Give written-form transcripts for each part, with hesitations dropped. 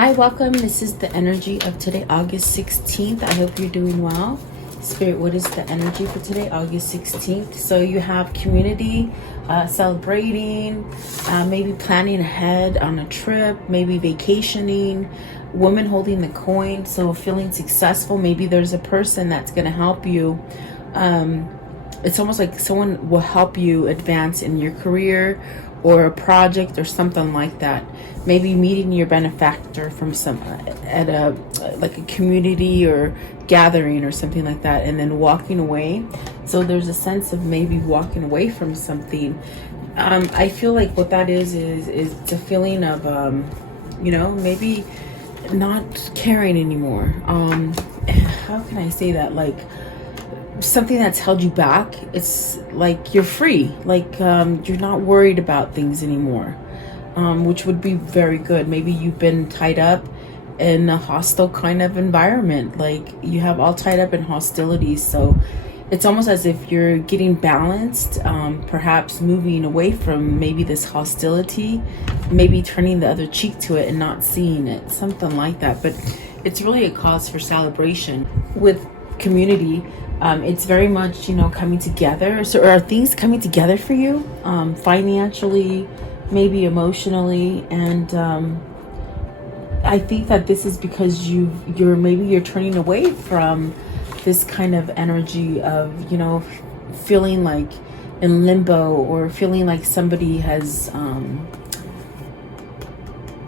Hi, welcome. This is the energy of today, August 16th. I hope you're doing well. Spirit, what is the energy for today, August 16th? So you have community, celebrating, maybe planning ahead on a trip, maybe vacationing, woman holding the coin, so feeling successful. Maybe there's a person that's going to help you. It's almost like someone will help you advance in your career or a project or something like that. Maybe meeting your benefactor from at a community or gathering or something like that, and then walking away. So there's a sense of maybe walking away from something. I feel like what that is it's a feeling of maybe not caring anymore. How can I say that? Like something that's held you back. It's like you're free, like you're not worried about things anymore, which would be very good. Maybe you've been tied up in a hostile kind of environment, like you have all tied up in hostilities. So it's almost as if you're getting balanced, perhaps moving away from maybe this hostility, maybe turning the other cheek to it and not seeing it, something like that. But it's really a cause for celebration with community. It's very much, coming together. So are things coming together for you, financially, maybe emotionally? And I think that this is because you're turning away from this kind of energy of, feeling like in limbo, or feeling like somebody has,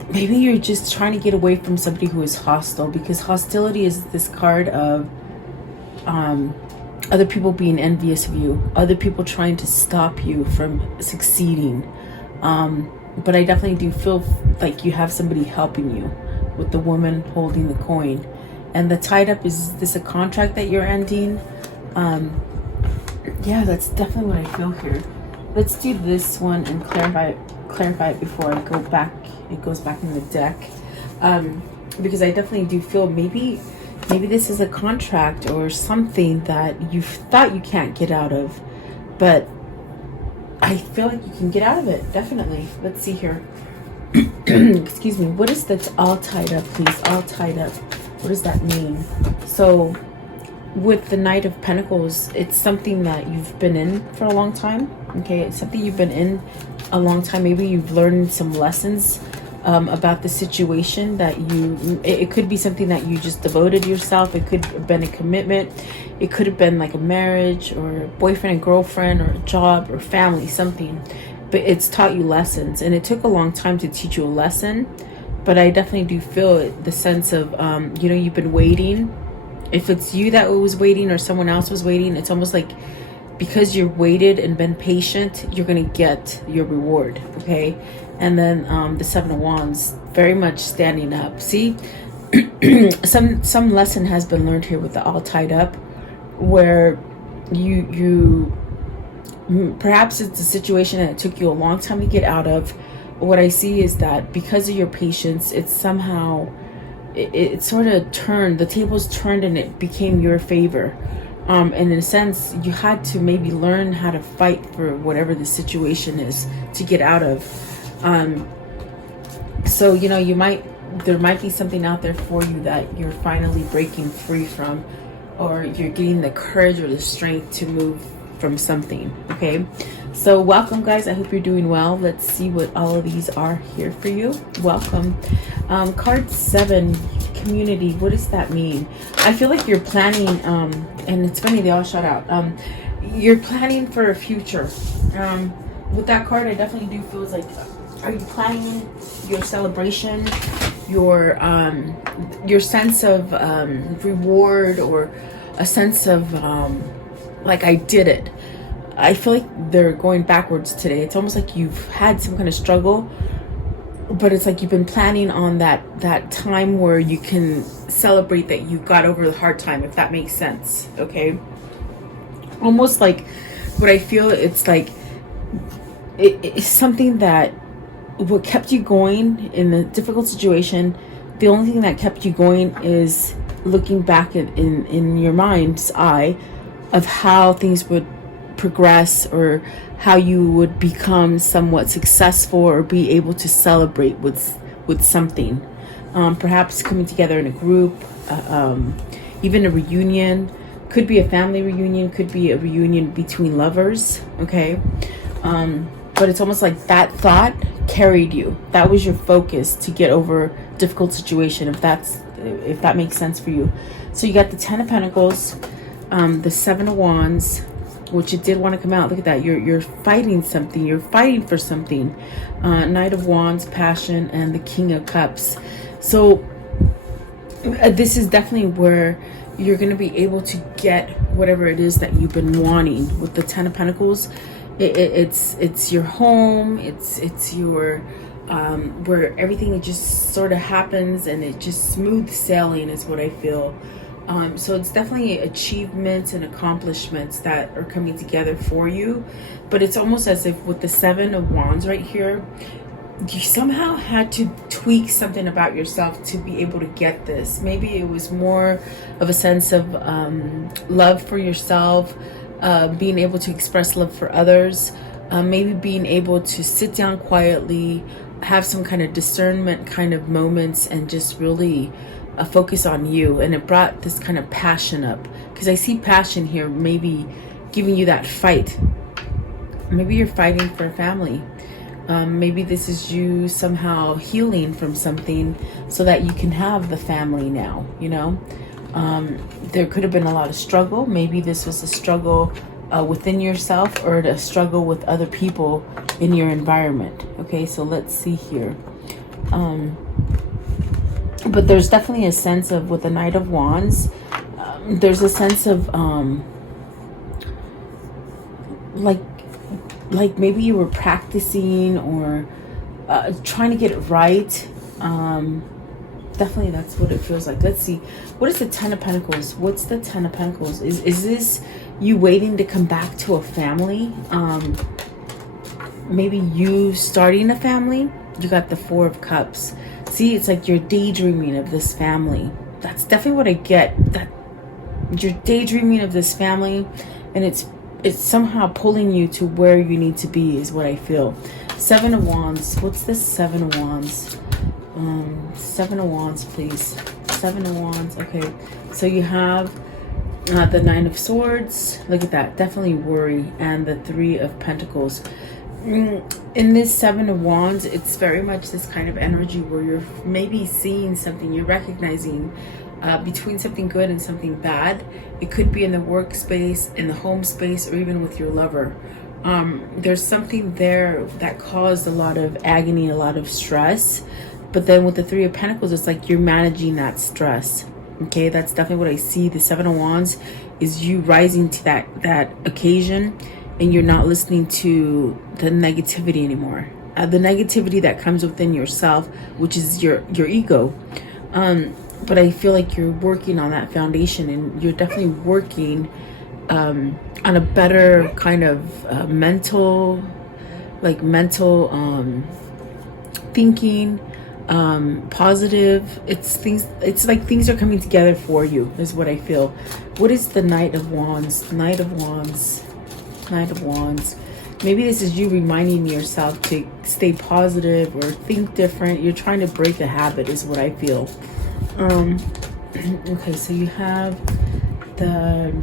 maybe you're just trying to get away from somebody who is hostile, because hostility is this card of other people being envious of you, other people trying to stop you from succeeding. But I definitely do feel like you have somebody helping you, with the woman holding the coin. And the tied up, is this a contract that you're ending? Yeah, that's definitely what I feel here. Let's do this one and clarify it before I go back. It goes back in the deck, because I definitely do feel maybe this is a contract or something that you thought you can't get out of, but I feel like you can get out of it, definitely. Let's see here. Excuse me. What is that? All tied up, please. All tied up. What does that mean? So with the Knight of Pentacles, it's something that you've been in for a long time. Okay, it's something you've been in a long time. Maybe you've learned some lessons about the situation that it could be something that you just devoted yourself. It could have been a commitment. It could have been like a marriage or boyfriend and girlfriend or a job or family, something. But it's taught you lessons, and it took a long time to teach you a lesson. But I definitely do feel the sense of, you've been waiting. If it's you that was waiting or someone else was waiting, it's almost like because you waited and been patient, you're going to get your reward. Okay. And then the Seven of Wands, very much standing up. See, some lesson has been learned here with the all tied up, where you perhaps it's a situation that it took you a long time to get out of. What I see is that because of your patience, it's somehow it sort of turned, the tables turned, and it became your favor. And in a sense, you had to maybe learn how to fight for whatever the situation is to get out of. So there might be something out there for you that you're finally breaking free from, or you're getting the courage or the strength to move from something. Okay, so welcome, guys. I hope you're doing well. Let's see what all of these are here for you. Welcome. Card 7, community. What does that mean? I feel like you're planning, and it's funny, they all shut out. You're planning for a future. With that card, I definitely do feel like, are you planning your celebration, your sense of reward, or a sense of like, I did it? I feel like they're going backwards today. It's almost like you've had some kind of struggle, but it's like you've been planning on that time where you can celebrate that you got over the hard time, if that makes sense. Okay, almost like what I feel, it's like it's something that what kept you going in the difficult situation. The only thing that kept you going is looking back in your mind's eye of how things would progress, or how you would become somewhat successful, or be able to celebrate with something. perhaps coming together in a group, even a reunion. Could be a family reunion, could be a reunion between lovers, okay? But it's almost like that thought carried you. That was your focus to get over difficult situation, if that makes sense for you. So you got the Ten of Pentacles, the Seven of Wands, which it did want to come out. Look at that. You're fighting something. You're fighting for something. Knight of Wands, passion, and the King of Cups. So this is definitely where you're going to be able to get whatever it is that you've been wanting. With the Ten of Pentacles, it's your home. It's your where everything just sort of happens, and it just smooth sailing is what I feel. So it's definitely achievements and accomplishments that are coming together for you. But it's almost as if with the Seven of Wands right here, you somehow had to tweak something about yourself to be able to get this. Maybe it was more of a sense of love for yourself, being able to express love for others, maybe being able to sit down quietly, have some kind of discernment kind of moments, and just really focus on you. And it brought this kind of passion up, because I see passion here, maybe giving you that fight. Maybe you're fighting for a family. Maybe this is you somehow healing from something so that you can have the family now, you know. There could have been a lot of struggle. Maybe this was a struggle within yourself, or a struggle with other people in your environment. Okay, so let's see here. But there's definitely a sense of, with the Knight of Wands, there's a sense of like maybe you were practicing or trying to get it right. Definitely that's what it feels like. Let's see, what is the Ten of Pentacles? What's the Ten of Pentacles? Is this you waiting to come back to a family? Maybe you starting a family. You got the Four of Cups. See, it's like you're daydreaming of this family. That's definitely what I get, that you're daydreaming of this family, and it's somehow pulling you to where you need to be, is what I feel. Seven of Wands. What's this Seven of Wands? Seven of Wands, please. Seven of Wands. Okay, so you have the Nine of Swords. Look at that. Definitely worry. And the Three of Pentacles. In this Seven of Wands, it's very much this kind of energy where you're maybe seeing something, you're recognizing between something good and something bad. It could be in the workspace, in the home space, or even with your lover. There's something there that caused a lot of agony, a lot of stress. But then with the Three of Pentacles, it's like you're managing that stress. Okay, that's definitely what I see. The Seven of Wands is you rising to that occasion, and you're not listening to the negativity anymore. The negativity that comes within yourself, which is your ego. But I feel like you're working on that foundation, and you're definitely working on a better kind of mental thinking, positive. It's like things are coming together for you, is what I feel. What is the Knight of Wands? Knight of Wands. Knight of Wands. Maybe this is you reminding yourself to stay positive or think different. You're trying to break a habit, is what I feel. Okay, so you have the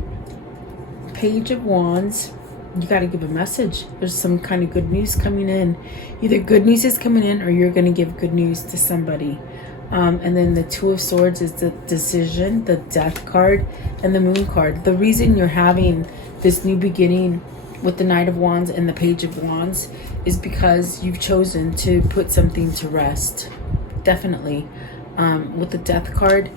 Page of Wands. You got to give a message. There's some kind of good news coming in. Either good news is coming in, or you're going to give good news to somebody. And then the Two of Swords is the decision, the Death card, and the Moon card. The reason you're having this new beginning with the Knight of Wands and the Page of Wands is because you've chosen to put something to rest. Definitely. With the Death card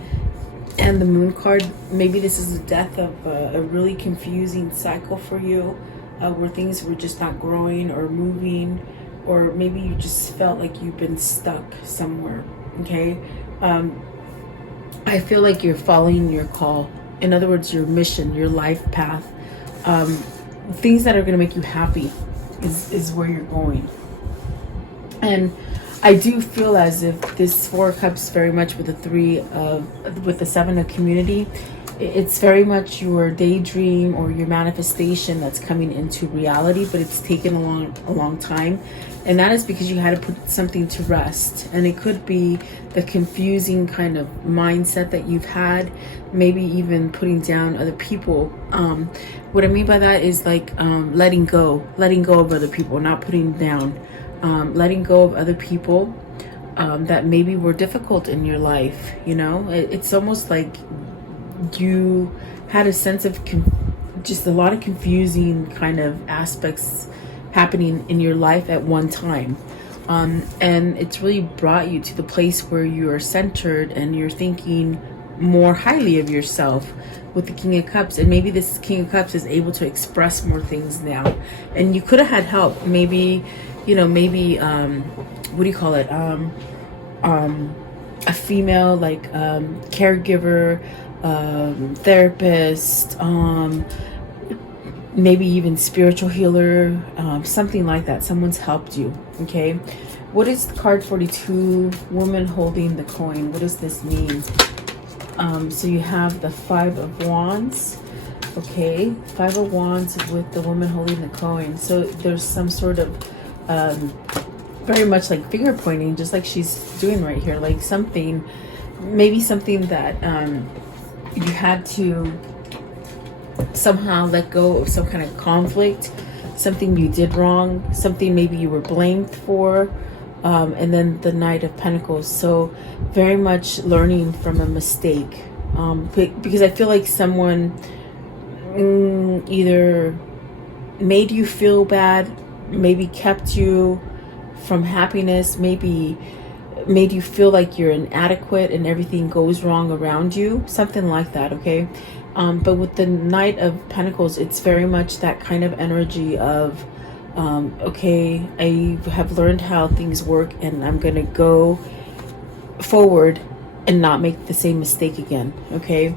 and the Moon card, maybe this is the death of a really confusing cycle for you, where things were just not growing or moving, or maybe you just felt like you've been stuck somewhere. Okay, I feel like you're following your call. In other words, your mission, your life path, things that are going to make you happy is where you're going. And I do feel as if this Four of Cups, very much with the Seven of Community, It's very much your daydream or your manifestation that's coming into reality, but it's taken a long time. And that is because you had to put something to rest. And it could be the confusing kind of mindset that you've had, maybe even putting down other people. What I mean by that is like letting go of other people, not putting down, letting go of other people that maybe were difficult in your life. You know, it's almost like you had a sense of just a lot of confusing kind of aspects happening in your life at one time, and it's really brought you to the place where you are centered and you're thinking more highly of yourself with the King of Cups. And maybe this King of Cups is able to express more things now, and you could have had help. Maybe, you know, maybe what do you call it, a female like caregiver, therapist, maybe even spiritual healer, something like that. Someone's helped you. Okay, what is card 42, woman holding the coin? What does this mean? So you have the 5 of Wands. Okay, 5 of Wands with the woman holding the coin. So there's some sort of very much like finger pointing, just like she's doing right here, like something, maybe something that you had to somehow let go of, some kind of conflict, something you did wrong, something maybe you were blamed for, and then the Knight of Pentacles. So very much learning from a mistake, because I feel like someone either made you feel bad, maybe kept you from happiness, maybe made you feel like you're inadequate and everything goes wrong around you, something like that. Okay, but with the Knight of Pentacles, it's very much that kind of energy of okay, I have learned how things work and I'm gonna go forward and not make the same mistake again. Okay,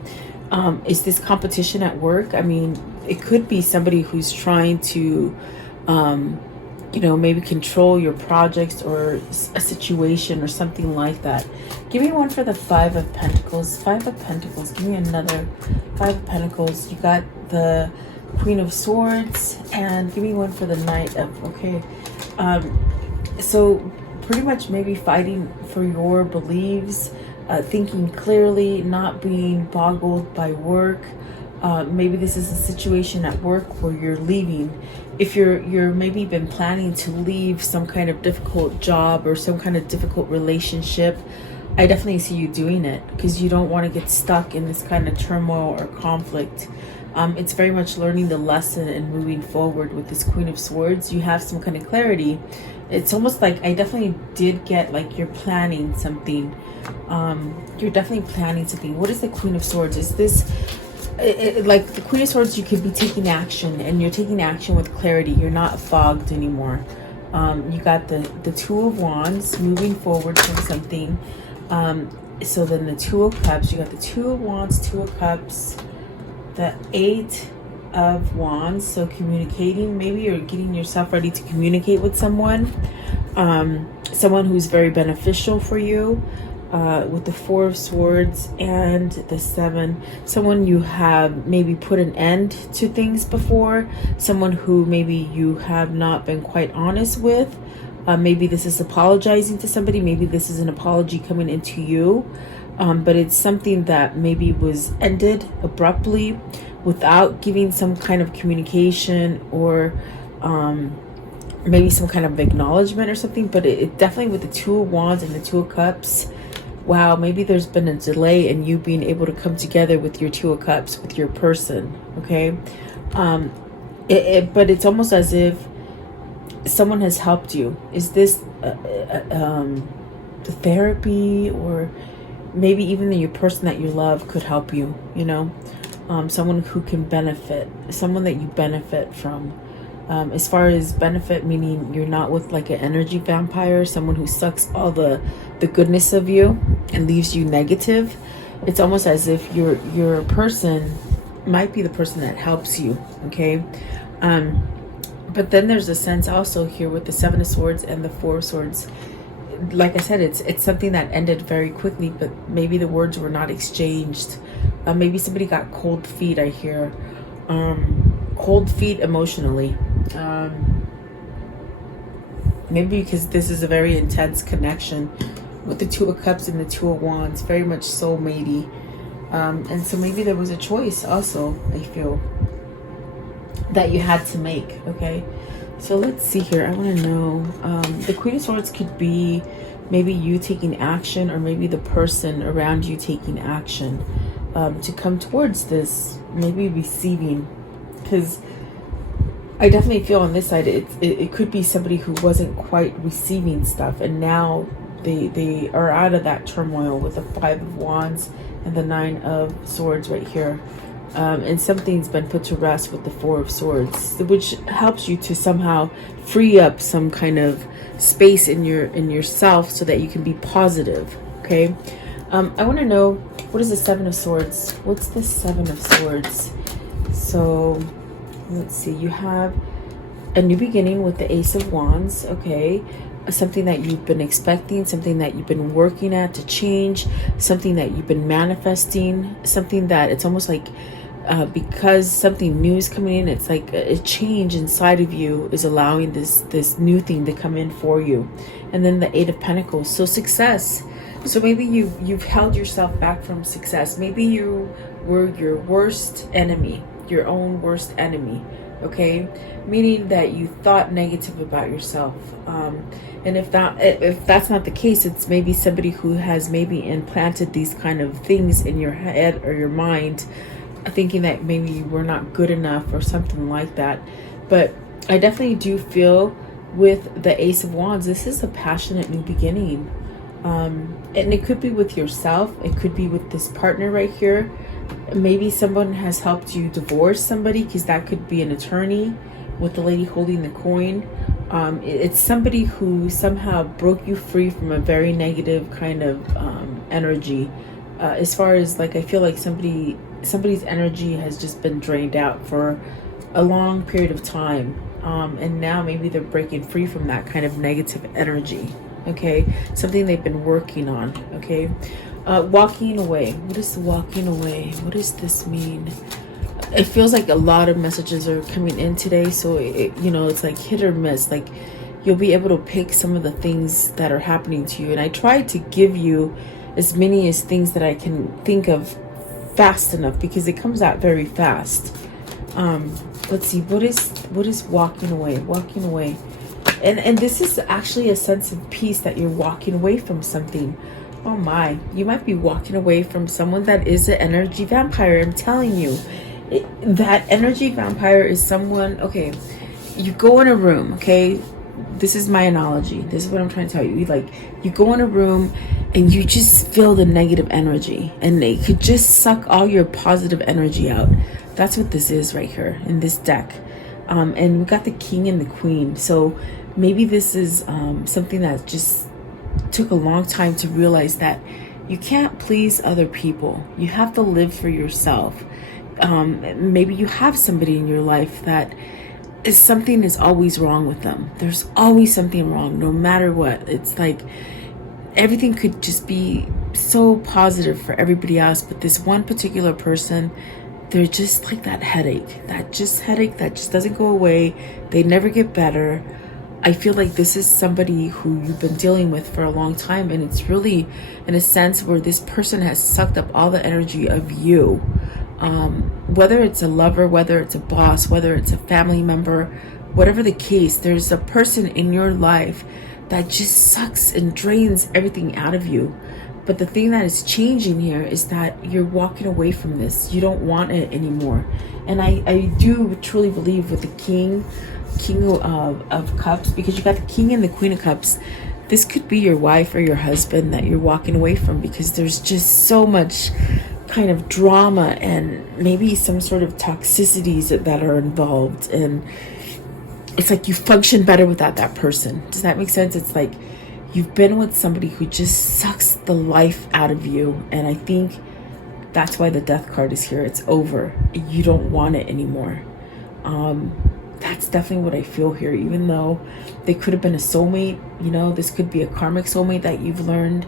is this competition at work? I mean, it could be somebody who's trying to you know, maybe control your projects or a situation or something like that. Give me one for the 5 of Pentacles. 5 of Pentacles. Give me another 5 of Pentacles. You got the Queen of Swords, and give me one for the Knight of, okay. So pretty much maybe fighting for your beliefs, thinking clearly, not being boggled by work. Maybe this is a situation at work where you're leaving. If you're maybe been planning to leave some kind of difficult job or some kind of difficult relationship, I definitely see you doing it because you don't want to get stuck in this kind of turmoil or conflict. It's very much learning the lesson and moving forward with this Queen of Swords. You have some kind of clarity. It's almost like I definitely did get like you're planning something. You're definitely planning something. What is the Queen of Swords? Is this like the Queen of Swords? You could be taking action, and you're taking action with clarity. You're not fogged anymore. You got the 2 of Wands, moving forward from something. So then the 2 of Cups, you got the 2 of Wands, 2 of Cups, the 8 of Wands. So communicating, maybe you're getting yourself ready to communicate with someone, someone who's very beneficial for you. With the 4 of Swords and the 7, someone you have maybe put an end to things before, someone who maybe you have not been quite honest with. Maybe this is apologizing to somebody, maybe this is an apology coming into you, but it's something that maybe was ended abruptly without giving some kind of communication or maybe some kind of acknowledgement or something. But it definitely, with the 2 of Wands and the 2 of Cups, wow, maybe there's been a delay in you being able to come together with your 2 of Cups, with your person. Okay, but it's almost as if someone has helped you. Is this the therapy, or maybe even your person that you love could help you, you know, someone who can benefit, someone that you benefit from. As far as benefit, meaning you're not with like an energy vampire, someone who sucks all the goodness of you and leaves you negative. It's almost as if your person might be the person that helps you. Okay, but then there's a sense also here with the 7 of Swords and the 4 of Swords. Like I said, it's something that ended very quickly, but maybe the words were not exchanged Maybe somebody got cold feet, I hear. Cold feet emotionally. Maybe because this is a very intense connection with the Two of Cups and the Two of Wands. Very much soulmatey. And so maybe there was a choice also, I feel, that you had to make, okay? So let's see here. I want to know. The Queen of Swords could be maybe you taking action, or maybe the person around you taking action to come towards this, maybe receiving. Because I definitely feel on this side, it could be somebody who wasn't quite receiving stuff, and now they are out of that turmoil with the Five of Wands and the Nine of Swords right here. And something's been put to rest with the Four of Swords, which helps you to somehow free up some kind of space in yourself so that you can be positive. Okay. I want to know, what is the Seven of Swords? What's the Seven of Swords? So let's see. You have a new beginning with the Ace of Wands. Okay. Something that you've been expecting, something that you've been working at to change, something that you've been manifesting, something that it's almost like because something new is coming in, it's like a change inside of you is allowing this new thing to come in for you. And then the Eight of Pentacles, so success. So maybe you've held yourself back from success. Maybe you were your worst enemy, your own worst enemy. Okay, meaning that you thought negative about yourself, and if that's not the case, it's maybe somebody who has maybe implanted these kind of things in your head or your mind, thinking that maybe you were not good enough or something like that. But I definitely do feel with the Ace of Wands, this is a passionate new beginning, and it could be with yourself, it could be with this partner right here. Maybe someone has helped you divorce somebody, because that could be an attorney with the lady holding the coin. It's somebody who somehow broke you free from a very negative kind of energy. As far as, like, I feel like somebody's energy has just been drained out for a long period of time. And now maybe they're breaking free from that kind of negative energy. Okay, something they've been working on. Okay. Walking away. What is walking away? What does this mean? It feels like a lot of messages are coming in today, so it's like hit or miss. Like, you'll be able to pick some of the things that are happening to you, and I try to give you as many as things that I can think of fast enough, because it comes out very fast. Let's see, what is walking away? Walking away, and this is actually a sense of peace, that you're walking away from something. Oh my, you might be walking away from someone that is an energy vampire. I'm telling you, that energy vampire is someone, okay, you go in a room, okay, this is my analogy, this is what I'm trying to tell you. You go in a room and you just feel the negative energy, and they could just suck all your positive energy out. That's what this is right here in this deck. And we got the King and the Queen, so maybe this is something that just took a long time to realize, that you can't please other people. You have to live for yourself. Maybe you have somebody in your life that something is always wrong with them. There's always something wrong, no matter what. It's like everything could just be so positive for everybody else, but this one particular person, they're just like that headache that just doesn't go away. They never get better. I feel like this is somebody who you've been dealing with for a long time, and it's really in a sense where this person has sucked up all the energy of you. Whether it's a lover, whether it's a boss, whether it's a family member, whatever the case, there's a person in your life that just sucks and drains everything out of you. But the thing that is changing here is that you're walking away from this. You don't want it anymore. And I do truly believe with the King of Cups, because you got the King and the Queen of Cups, this could be your wife or your husband that you're walking away from, because there's just so much kind of drama and maybe some sort of toxicities that are involved, and it's like you function better without that person. Does that make sense? It's like you've been with somebody who just sucks the life out of you, and I think that's why the Death card is here. It's over. You don't want it anymore. That's definitely what I feel here. Even though they could have been a soulmate, this could be a karmic soulmate that you've learned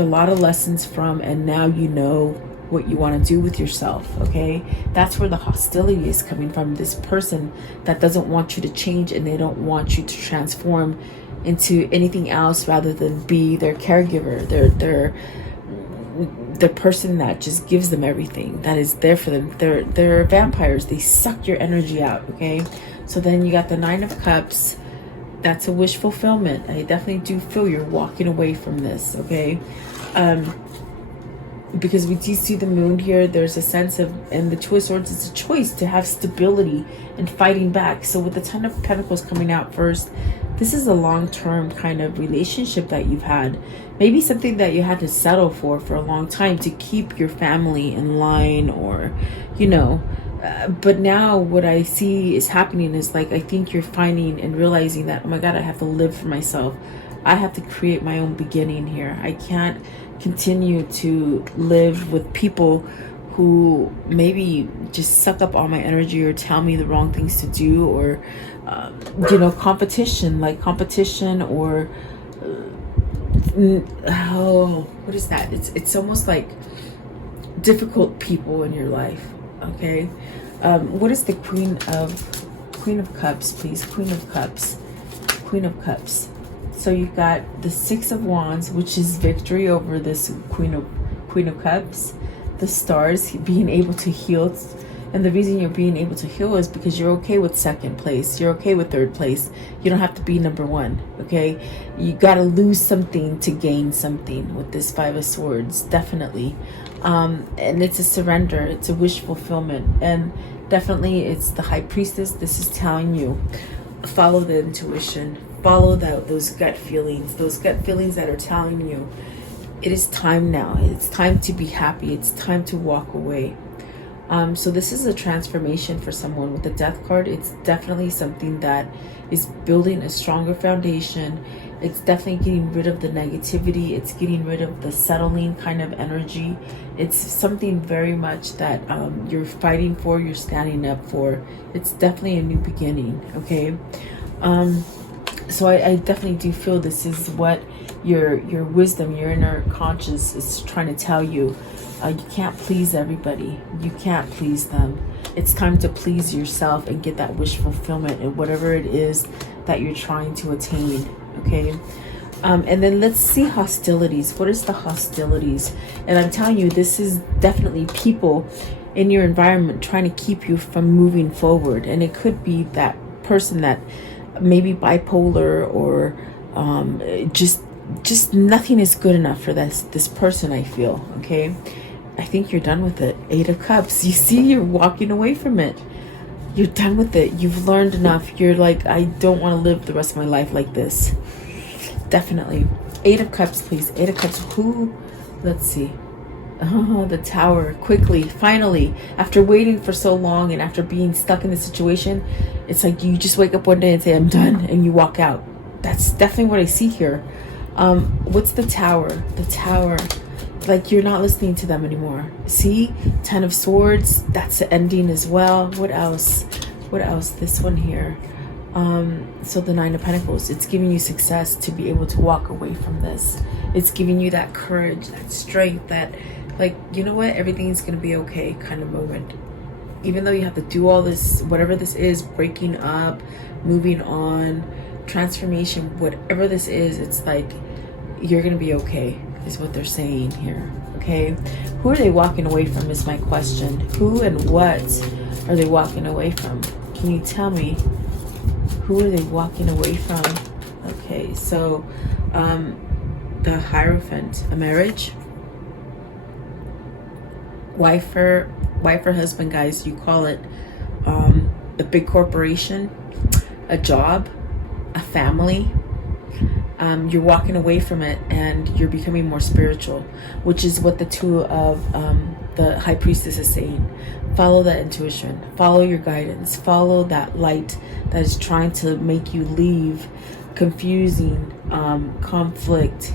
a lot of lessons from, and now you know what you want to do with yourself. Okay, that's where the hostility is coming from. This person that doesn't want you to change, and they don't want you to transform into anything else rather than be their caregiver. They're the person that just gives them everything, that is there for them. They're vampires. They suck your energy out. Okay, so then you got the Nine of Cups. That's a wish fulfillment. I definitely do feel you're walking away from this. Okay, because we do see the moon here. There's a sense of, and the Two of Swords, it's a choice to have stability and fighting back. So with the Ten of Pentacles coming out first, this is a long-term kind of relationship that you've had. Maybe something that you had to settle for a long time to keep your family in line, or, you know, but now what I see is happening is, like, I think you're finding and realizing that, oh my God, I have to live for myself. I have to create my own beginning here. I can't continue to live with people who maybe just suck up all my energy or tell me the wrong things to do, or you know, competition or what is that? It's almost like difficult people in your life. Okay, what is the Queen of Cups, please? Queen of Cups. So you've got the Six of Wands, which is victory over this Queen of Cups. The Stars, being able to heal. And the reason you're being able to heal is because you're okay with second place. You're okay with third place. You don't have to be number one. Okay, you got to lose something to gain something with this Five of Swords, definitely. And it's a surrender. It's a wish fulfillment. And definitely it's the High Priestess. This is telling you, follow the intuition. Follow those gut feelings. Those gut feelings that are telling you, it is time now. It's time to be happy. It's time to walk away. So this is a transformation for someone with the Death card. It's definitely something that is building a stronger foundation. It's definitely getting rid of the negativity. It's getting rid of the settling kind of energy. It's something very much that you're fighting for, you're standing up for. It's definitely a new beginning, okay? So I definitely do feel this is what your wisdom, your inner conscience is trying to tell you. You can't please everybody. You can't please them. It's time to please yourself and get that wish fulfillment and whatever it is that you're trying to attain, okay? And then let's see hostilities. What is the hostilities? And I'm telling you, this is definitely people in your environment trying to keep you from moving forward. And it could be that person that maybe bipolar, or just nothing is good enough for this person, I feel, okay? I think you're done with it. Eight of Cups. You see, you're walking away from it. You're done with it. You've learned enough. You're like, I don't want to live the rest of my life like this. Definitely. Eight of Cups, please. Eight of Cups. Who? Let's see. Oh, the Tower. Quickly, finally, after waiting for so long and after being stuck in the situation, it's like you just wake up one day and say, I'm done, and you walk out. That's definitely what I see here. What's the Tower? The Tower. Like, you're not listening to them anymore. See? Ten of Swords. That's the ending as well. What else? What else? This one here. So the Nine of Pentacles. It's giving you success to be able to walk away from this. It's giving you that courage, that strength, that, like, you know what? Everything's going to be okay kind of moment. Even though you have to do all this, whatever this is, breaking up, moving on, transformation, whatever this is, it's like, you're going to be okay, is what they're saying here, okay? Who are they walking away from is my question. Who and what are they walking away from? Can you tell me? Who are they walking away from? Okay, so the Hierophant, a marriage, wife or husband, guys, you call it, a big corporation, a job, a family. You're walking away from it and you're becoming more spiritual, which is what the Two of the High Priestess is saying. Follow that intuition, follow your guidance, follow that light that is trying to make you leave confusing, conflict,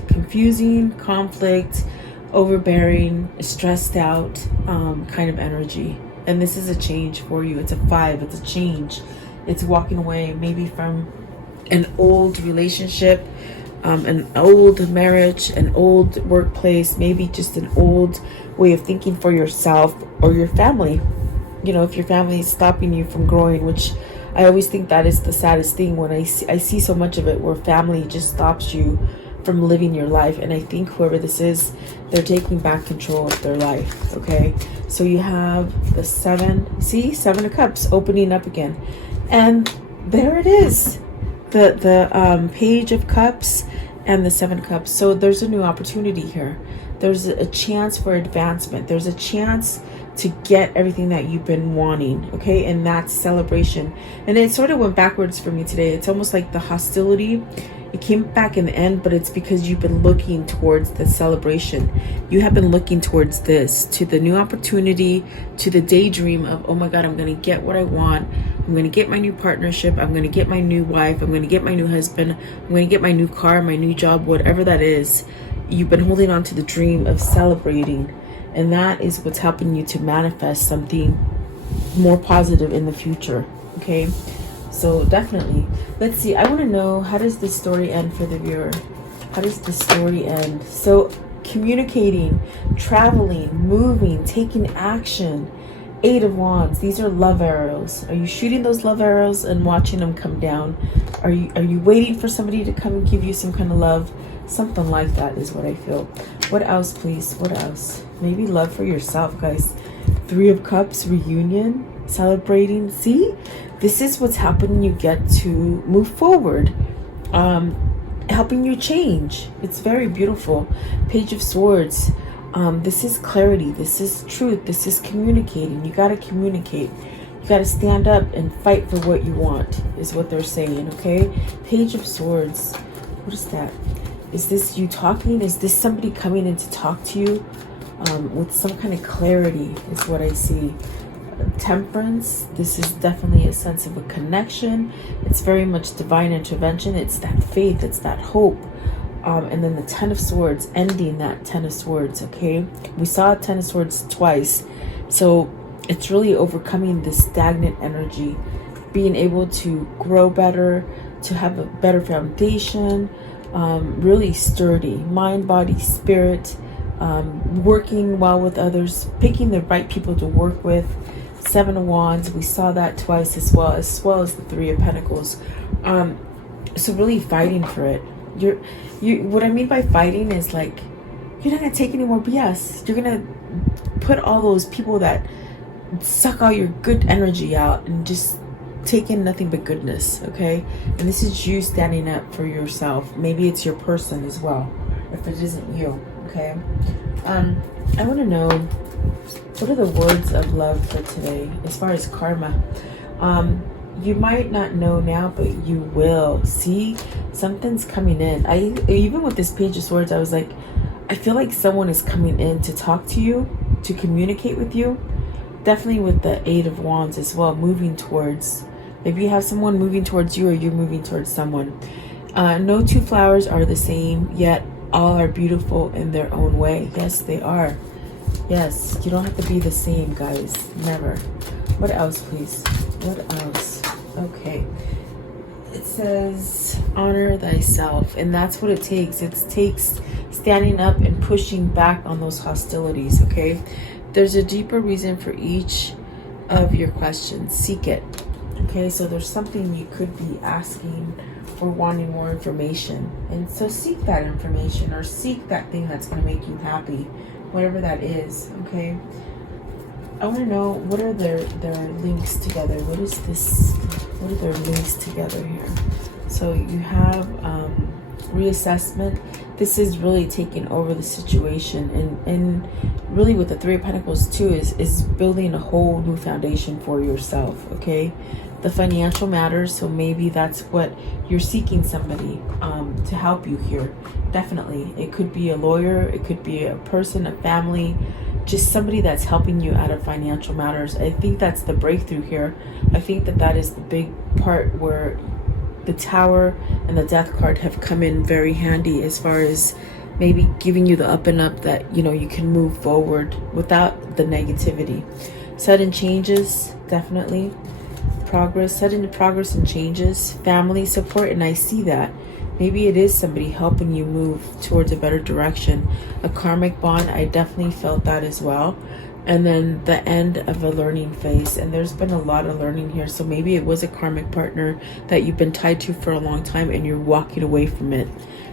overbearing, stressed out kind of energy. And this is a change for you. It's a 5. It's a change. It's walking away maybe from an old relationship, an old marriage, an old workplace, maybe just an old way of thinking for yourself or your family. You know, if your family is stopping you from growing, which I always think that is the saddest thing when I see so much of it where family just stops you from living your life. And I think whoever this is, they're taking back control of their life. Okay, so you have the Seven of Cups opening up again, and there it is, the Page of Cups and the Seven of Cups. So there's a new opportunity here. There's a chance for advancement. There's a chance to get everything that you've been wanting, okay? And that's celebration. And it sort of went backwards for me today. It's almost like the hostility, it came back in the end, but it's because you've been looking towards the celebration. You have been looking towards this, to the new opportunity, to the daydream of, oh my God, I'm going to get what I want. I'm going to get my new partnership. I'm going to get my new wife. I'm going to get my new husband. I'm going to get my new car, my new job, whatever that is. You've been holding on to the dream of celebrating. And that is what's helping you to manifest something more positive in the future. Okay, so definitely, let's see. I want to know, how does this story end for the viewer? How does the story end? So communicating, traveling, moving, taking action. Eight of Wands. These are love arrows. Are you shooting those love arrows and watching them come down? Are you waiting for somebody to come and give you some kind of love? Something like that is what I feel. What else, please? What else? Maybe love for yourself, guys. Three of Cups, reunion, celebrating. See, this is what's helping you get to move forward, helping you change. It's very beautiful. Page of Swords. This is clarity. This is truth. This is communicating. You got to communicate. You got to stand up and fight for what you want, is what they're saying, okay? Page of Swords. What is that? Is this you talking? Is this somebody coming in to talk to you with some kind of clarity, is what I see. Temperance. This is definitely a sense of a connection. It's very much divine intervention. It's that faith. It's that hope. And then the Ten of Swords, ending that Ten of Swords, okay? We saw Ten of Swords twice. So it's really overcoming this stagnant energy, being able to grow better, to have a better foundation, really sturdy, mind, body, spirit, working well with others, picking the right people to work with. Seven of Wands, we saw that twice as well as the Three of Pentacles. So really fighting for it. What I mean by fighting is like, you're not gonna take any more BS. You're gonna put all those people that suck all your good energy out and just take in nothing but goodness, okay? And this is you standing up for yourself. Maybe it's your person as well, if it isn't you, okay? I want to know, what are the words of love for today as far as karma? You might not know now, but you will. See, something's coming in. Even with this Page of Swords, I was like, I feel like someone is coming in to talk to you, to communicate with you. Definitely with the Eight of Wands as well, moving towards, maybe you have someone moving towards you or you're moving towards someone. No two flowers are the same, yet all are beautiful in their own way. Yes, they are. Yes, you don't have to be the same, guys. Never. What else, please? What else? Okay. It says, honor thyself. And that's what it takes. It takes standing up and pushing back on those hostilities, okay? There's a deeper reason for each of your questions. Seek it. Okay, so there's something you could be asking or wanting more information. And so seek that information, or seek that thing that's going to make you happy, whatever that is, okay? I want to know, what are their links together? What is this? What are their links together here? So you have reassessment. This is really taking over the situation, and really with the Three of Pentacles too is building a whole new foundation for yourself, okay? The financial matters, so maybe that's what you're seeking, somebody to help you here. Definitely. It could be a lawyer, it could be a person, a family, just somebody that's helping you out of financial matters. I think that's the breakthrough here. I think that is the big part where the Tower and the Death card have come in very handy, as far as maybe giving you the up and up, that you can move forward without the negativity. Sudden changes, definitely. Progress, sudden progress and changes. Family support, and I see that. maybe it is somebody helping you move towards a better direction. A karmic bond, I definitely felt that as well. And then the end of a learning phase, and there's been a lot of learning here. So maybe it was a karmic partner that you've been tied to for a long time and you're walking away from it.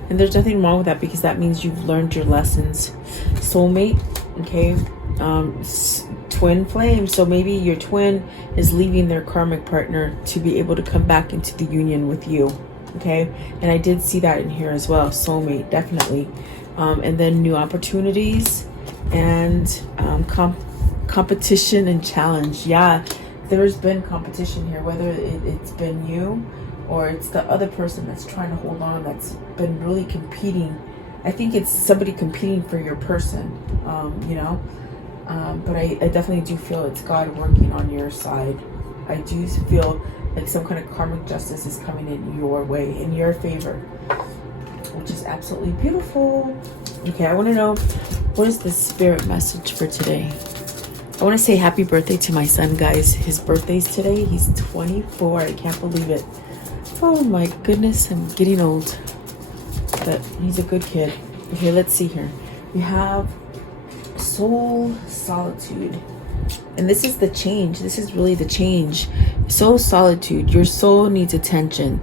And there's nothing wrong with that, because that means you've learned your lessons. Soulmate, okay, twin flame. So maybe your twin is leaving their karmic partner to be able to come back into the union with you, okay? And I did see that in here as well. Soulmate, definitely. And then new opportunities and competition and challenge. Yeah, there's been competition here, whether it's been you or it's the other person that's trying to hold on, that's been really competing. I think it's somebody competing for your person, you know. But I definitely do feel it's God working on your side. I do feel like some kind of karmic justice is coming in your way, in your favor, which is absolutely beautiful. Okay, I want to know, what is the spirit message for today? I want to say happy birthday to my son, guys. His birthday's today. He's 24. I can't believe it. Oh my goodness, I'm getting old. But he's a good kid. Okay, let's see here. We have soul solitude. And this is the change. This is really the change. Soul solitude. Your soul needs attention.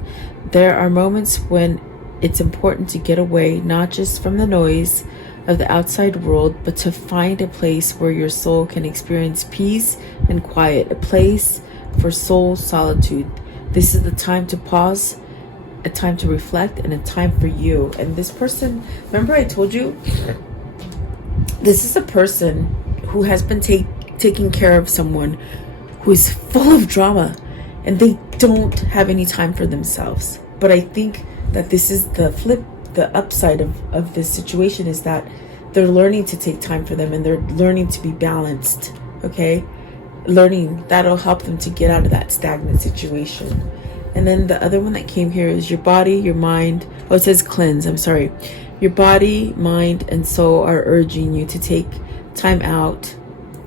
There are moments when it's important to get away, not just from the noise of the outside world, but to find a place where your soul can experience peace and quiet. A place for soul solitude. This is the time to pause, a time to reflect, and a time for you. And this person, remember I told you, this is a person who has been taking care of someone who is full of drama, and they don't have any time for themselves. But I think that this is the flip, the upside of this situation, is that they're learning to take time for them, and they're learning to be balanced, okay? Learning that'll help them to get out of that stagnant situation. And then the other one that came here is your body, your mind. Oh, it says cleanse. I'm sorry. Your body, mind, and soul are urging you to take time out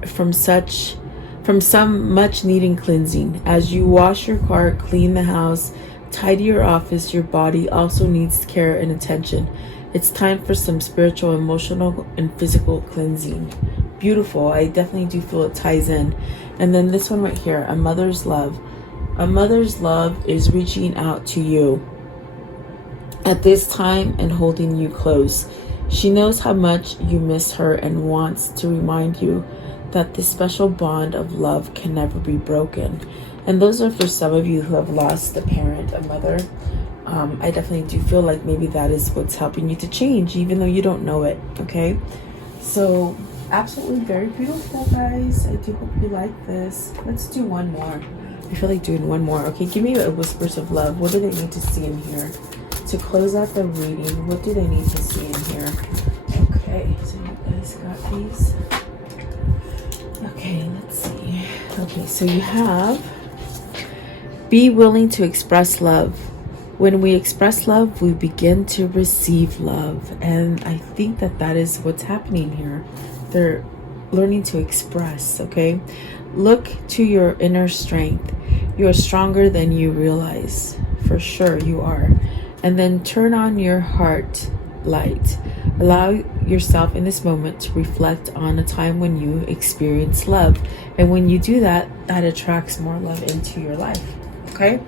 from some much needed cleansing. As you wash your car, clean the house, tidy your office, your body also needs care and attention. It's time for some spiritual, emotional, and physical cleansing. Beautiful. I definitely do feel it ties in. And then this one right here, a mother's love. A mother's love is reaching out to you at this time and holding you close. She knows how much you miss her and wants to remind you that this special bond of love can never be broken. And those are for some of you who have lost a parent, a mother. I definitely do feel like maybe that is what's helping you to change, even though you don't know it, okay? So, absolutely very beautiful, guys. I do hope you like this. Let's do one more. I feel like doing one more. Okay, give me a whispers of love. What do they need to see in here? To close out the reading, what do they need to see in here? Okay, so you guys got these. Okay, let's see. Okay, so you have, be willing to express love. When we express love, we begin to receive love. And I think that that is what's happening here. They're learning to express, okay? Look to your inner strength. You are stronger than you realize. For sure, you are. And then turn on your heart light. Allow yourself in this moment to reflect on a time when you experienced love. And when you do that, that attracts more love into your life, okay?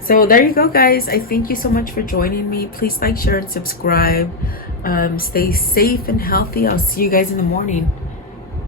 So there you go, guys. I thank you so much for joining me. Please like, share, and subscribe. Stay safe and healthy. I'll see you guys in the morning.